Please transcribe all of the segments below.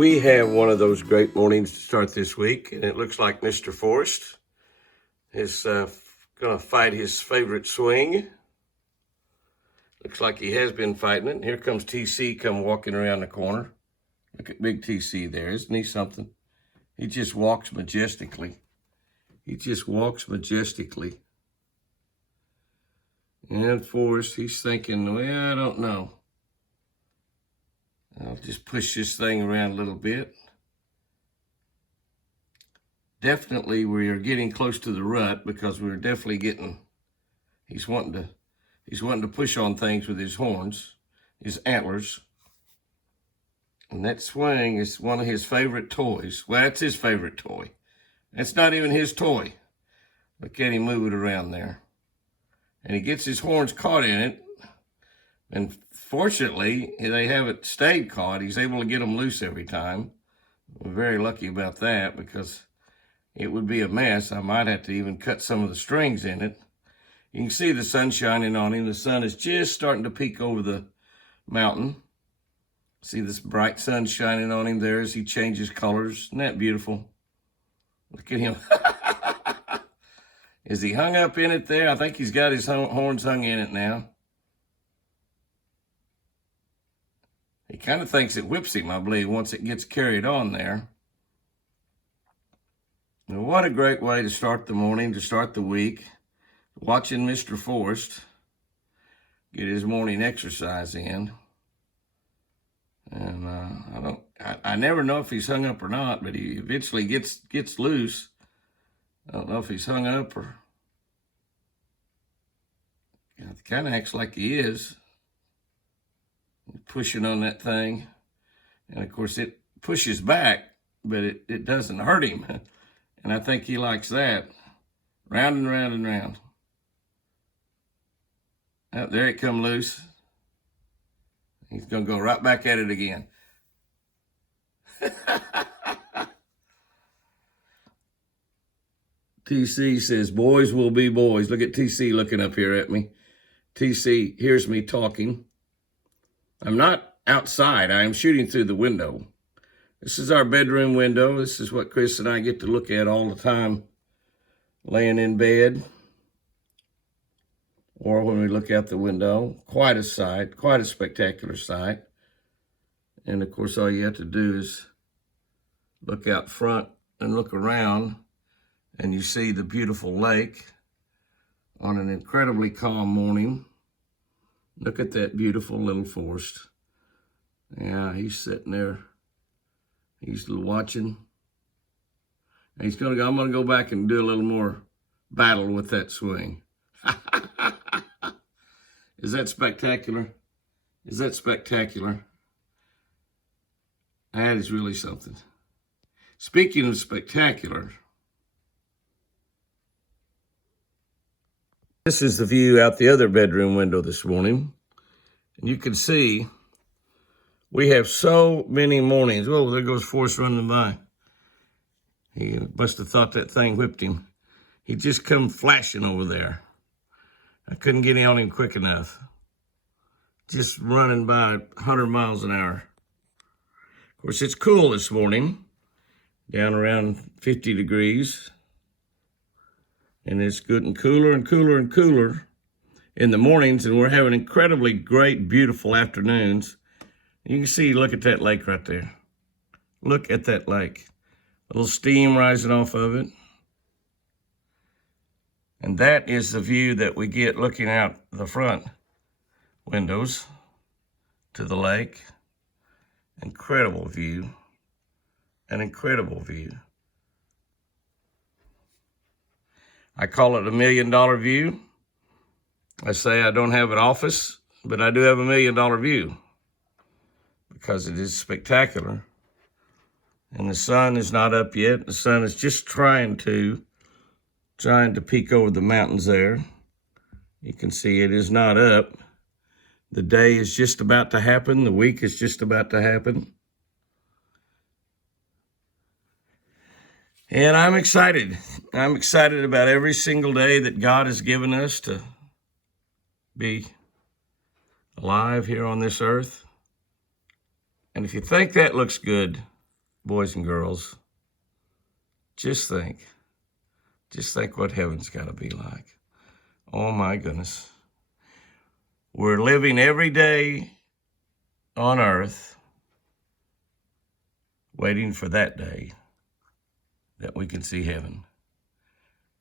We have one of those great mornings to start this week, and it looks like Mr. Forrest is going to fight his favorite swing. Looks like he has been fighting it. And here comes TC come walking around the corner. Look at big TC there. Isn't he something? He just walks majestically. He just walks majestically. And Forrest, he's thinking, well, I don't know. I'll just push this thing around a little bit. Definitely we are getting close to the rut because we're definitely getting, he's wanting to push on things with his horns, his antlers. And that swing is one of his favorite toys. Well, that's his favorite toy. That's not even his toy. Look at him move it around there. And he gets his horns caught in it. And fortunately, they haven't stayed caught. He's able to get them loose every time. We're very lucky about that because it would be a mess. I might have to even cut some of the strings in it. You can see the sun shining on him. The sun is just starting to peek over the mountain. See this bright sun shining on him there as he changes colors. Isn't that beautiful? Look at him. Is he hung up in it there? I think he's got his horns hung in it now. He kind of thinks it whips him, I believe, once it gets carried on there. Now, what a great way to start the morning, to start the week. Watching Mr. Forrest get his morning exercise in. And I never know if he's hung up or not, but he eventually gets loose. I don't know if he's hung up or... It kind of acts like he is. Pushing on that thing. And of course it pushes back, but it doesn't hurt him. And I think he likes that. Round and round and round. Oh, there it come loose. He's going to go right back at it again. TC says, boys will be boys. Look at TC looking up here at me. TC hears me talking. I'm not outside. I am shooting through the window. This is our bedroom window. This is what Chris and I get to look at all the time, laying in bed or when we look out the window. Quite a sight, quite a spectacular sight. And of course, all you have to do is look out front and look around, and you see the beautiful lake on an incredibly calm morning. Look at that beautiful little Forrest. Yeah, he's sitting there. He's watching. And he's I'm gonna go back and do a little more battle with that swing. Is that spectacular? Is that spectacular? That is really something. Speaking of spectacular, this is the view out the other bedroom window this morning. And you can see we have so many mornings. Oh, there goes Forrest running by. He must have thought that thing whipped him. He just come flashing over there. I couldn't get on him quick enough. Just running by 100 miles an hour. Of course, it's cool this morning, down around 50 degrees. And it's getting cooler and cooler and cooler in the mornings, and we're having incredibly great, beautiful afternoons. You can see, look at that lake right there. Look at that lake. A little steam rising off of it. And that is the view that we get looking out the front windows to the lake. Incredible view. An incredible view. I call it $1 million view. I say I don't have an office, but I do have $1 million view because it is spectacular. And the sun is not up yet. The sun is just trying to peek over the mountains there. You can see it is not up. The day is just about to happen. The week is just about to happen. And I'm excited. I'm excited about every single day that God has given us to be alive here on this earth. And if you think that looks good, boys and girls, just think what heaven's got to be like. Oh my goodness. We're living every day on earth waiting for that day that we can see heaven.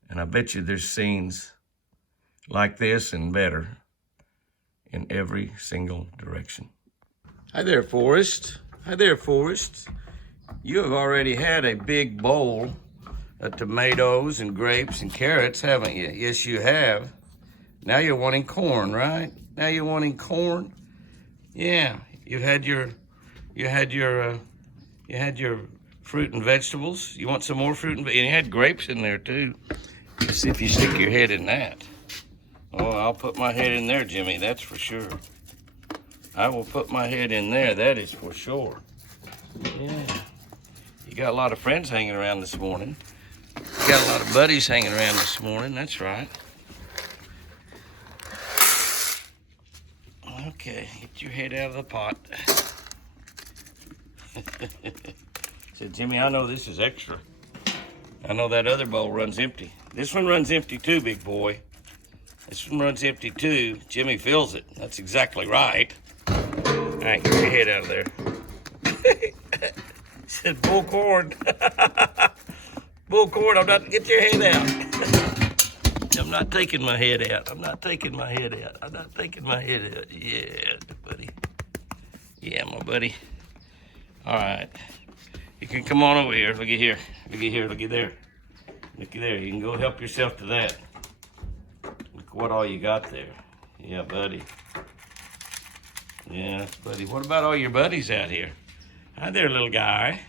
And I bet you there's scenes like this and better in every single direction. Hi there, Forrest. Hi there, Forrest. You have already had a big bowl of tomatoes and grapes and carrots, haven't you? Yes, you have. Now you're wanting corn, right? Now you're wanting corn? Yeah, you had your fruit and vegetables. You want some more fruit and you had grapes in there too. Let's see if you stick your head in that. Oh, I'll put my head in there, Jimmy, that's for sure. I will put my head in there, that is for sure. Yeah. You got a lot of friends hanging around this morning. You got a lot of buddies hanging around this morning, that's right. Okay, get your head out of the pot. Said, Jimmy, I know this is extra. I know that other bowl runs empty. This one runs empty too, big boy. This one runs empty too. Jimmy fills it. That's exactly right. All right, get your head out of there. Said, bull corn. Bull corn, get your head out. I'm not taking my head out. I'm not taking my head out. I'm not taking my head out. Yeah, buddy. Yeah, my buddy. All right. You can come on over here. Look at here. Look at here. Look at there. Look at there. You can go help yourself to that. Look what all you got there. Yeah, buddy. Yeah, buddy. What about all your buddies out here? Hi there, little guy.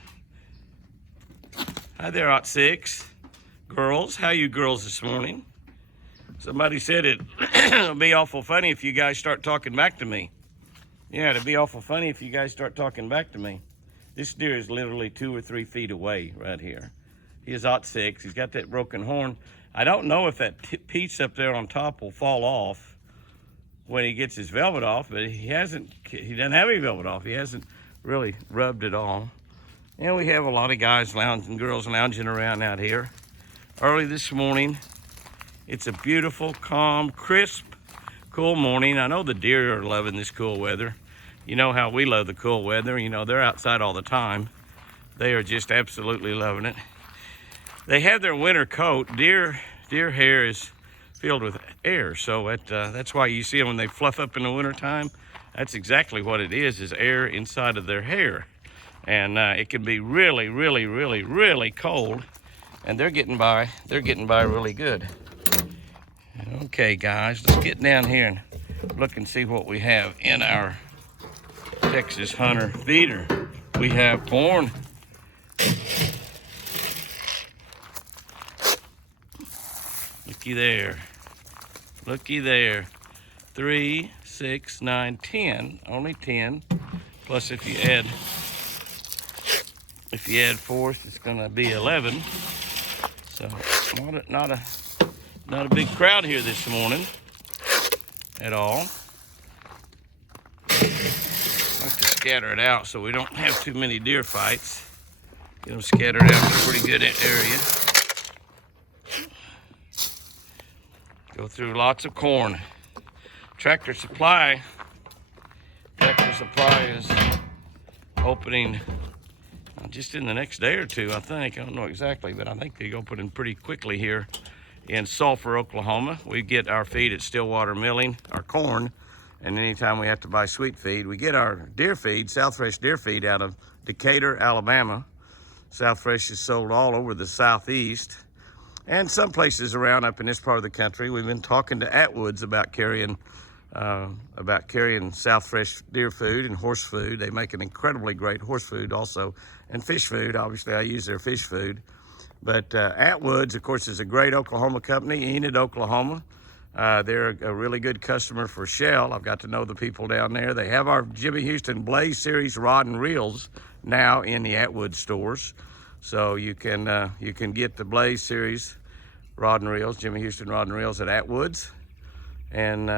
Hi there, Ot 6. Girls, how you girls this morning? Somebody said it'll be awful funny if you guys start talking back to me. Yeah, it'll be awful funny if you guys start talking back to me. This deer is literally 2 or 3 feet away right here. He is Ot 6. He's got that broken horn. I don't know if that piece up there on top will fall off when he gets his velvet off, but he doesn't have any velvet off. He hasn't really rubbed it all. And we have a lot of guys lounging, girls lounging around out here. Early this morning, it's a beautiful, calm, crisp, cool morning. I know the deer are loving this cool weather. You know how we love the cool weather. You know, they're outside all the time. They are just absolutely loving it. They have their winter coat. Deer hair is filled with air, so that's why you see them when they fluff up in the wintertime. That's exactly what it is air inside of their hair. And it can be really, really, really, really cold, and they're getting by really good. Okay, guys, let's get down here and look and see what we have in our Texas Hunter feeder. We have corn. Looky there. Looky there. 3, 6, 9, 10. Only 10. Plus if you add fourth, it's gonna be 11. So not a big crowd here this morning at all. I like to scatter it out so we don't have too many deer fights. Get them scattered out in a pretty good area. Go through lots of corn. Tractor Supply is opening just in the next day or two, I think. I don't know exactly, but I think they open pretty quickly here in Sulphur, Oklahoma. We get our feed at Stillwater Milling, our corn, and anytime we have to buy sweet feed, we get our deer feed, South Fresh deer feed, out of Decatur, Alabama. South Fresh is sold all over the Southeast and some places around up in this part of the country. We've been talking to Atwoods about carrying South Fresh deer food and horse food. They make an incredibly great horse food also, and fish food. Obviously, I use their fish food. But Atwoods, of course, is a great Oklahoma company, Enid, Oklahoma. They're a really good customer for Shell. I've got to know the people down there. They have our Jimmy Houston Blaze Series rod and reels now in the Atwood stores. So you can get the Blaze Series rod and reels, Jimmy Houston rod and reels at Atwoods. And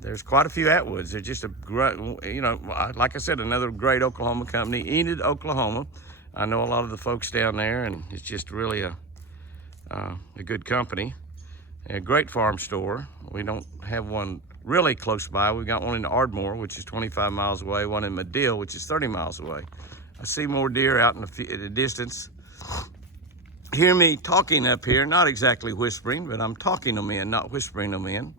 there's quite a few Atwoods. They're just a great, like I said, another great Oklahoma company, Enid, Oklahoma. I know a lot of the folks down there, and it's just really a good company. A great farm store. We don't have one really close by. We've got one in Ardmore, which is 25 miles away, one in Medill, which is 30 miles away. I see more deer out in the distance. Hear me talking up here, not exactly whispering, but I'm talking them in, not whispering them in.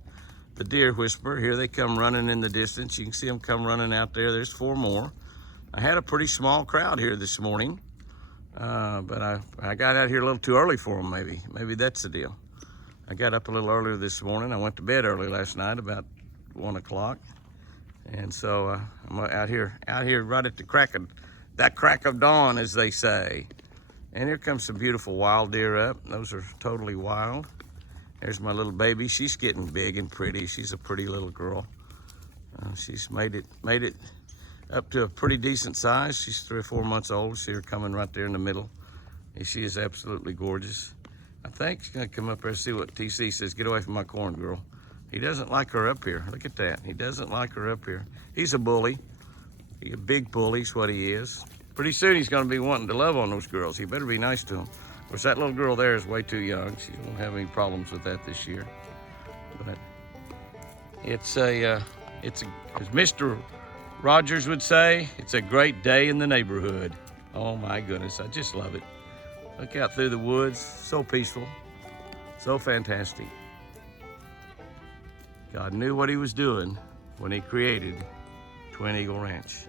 The deer whisper. Here they come running in the distance. You can see them come running out there. There's 4 more. I had a pretty small crowd here this morning, but I got out here a little too early for them, maybe. Maybe that's the deal. I got up a little earlier this morning. I went to bed early last night, about 1 o'clock. And so I'm out here right at the crack of dawn, as they say. And here comes some beautiful wild deer up. Those are totally wild. There's my little baby. She's getting big and pretty. She's a pretty little girl. She's made it up to a pretty decent size. She's 3 or 4 months old. See her coming right there in the middle. And she is absolutely gorgeous. I think she's gonna come up there and see what TC says. Get away from my corn, girl. He doesn't like her up here. Look at that. He doesn't like her up here. He's a bully. He's a big bully is what he is. Pretty soon he's gonna be wanting to love on those girls. He better be nice to them. Of course, that little girl there is way too young. She won't have any problems with that this year. But it's as Mr. Rogers would say, it's a great day in the neighborhood. Oh my goodness, I just love it. Look out through the woods, so peaceful, so fantastic. God knew what he was doing when he created Twin Eagle Ranch.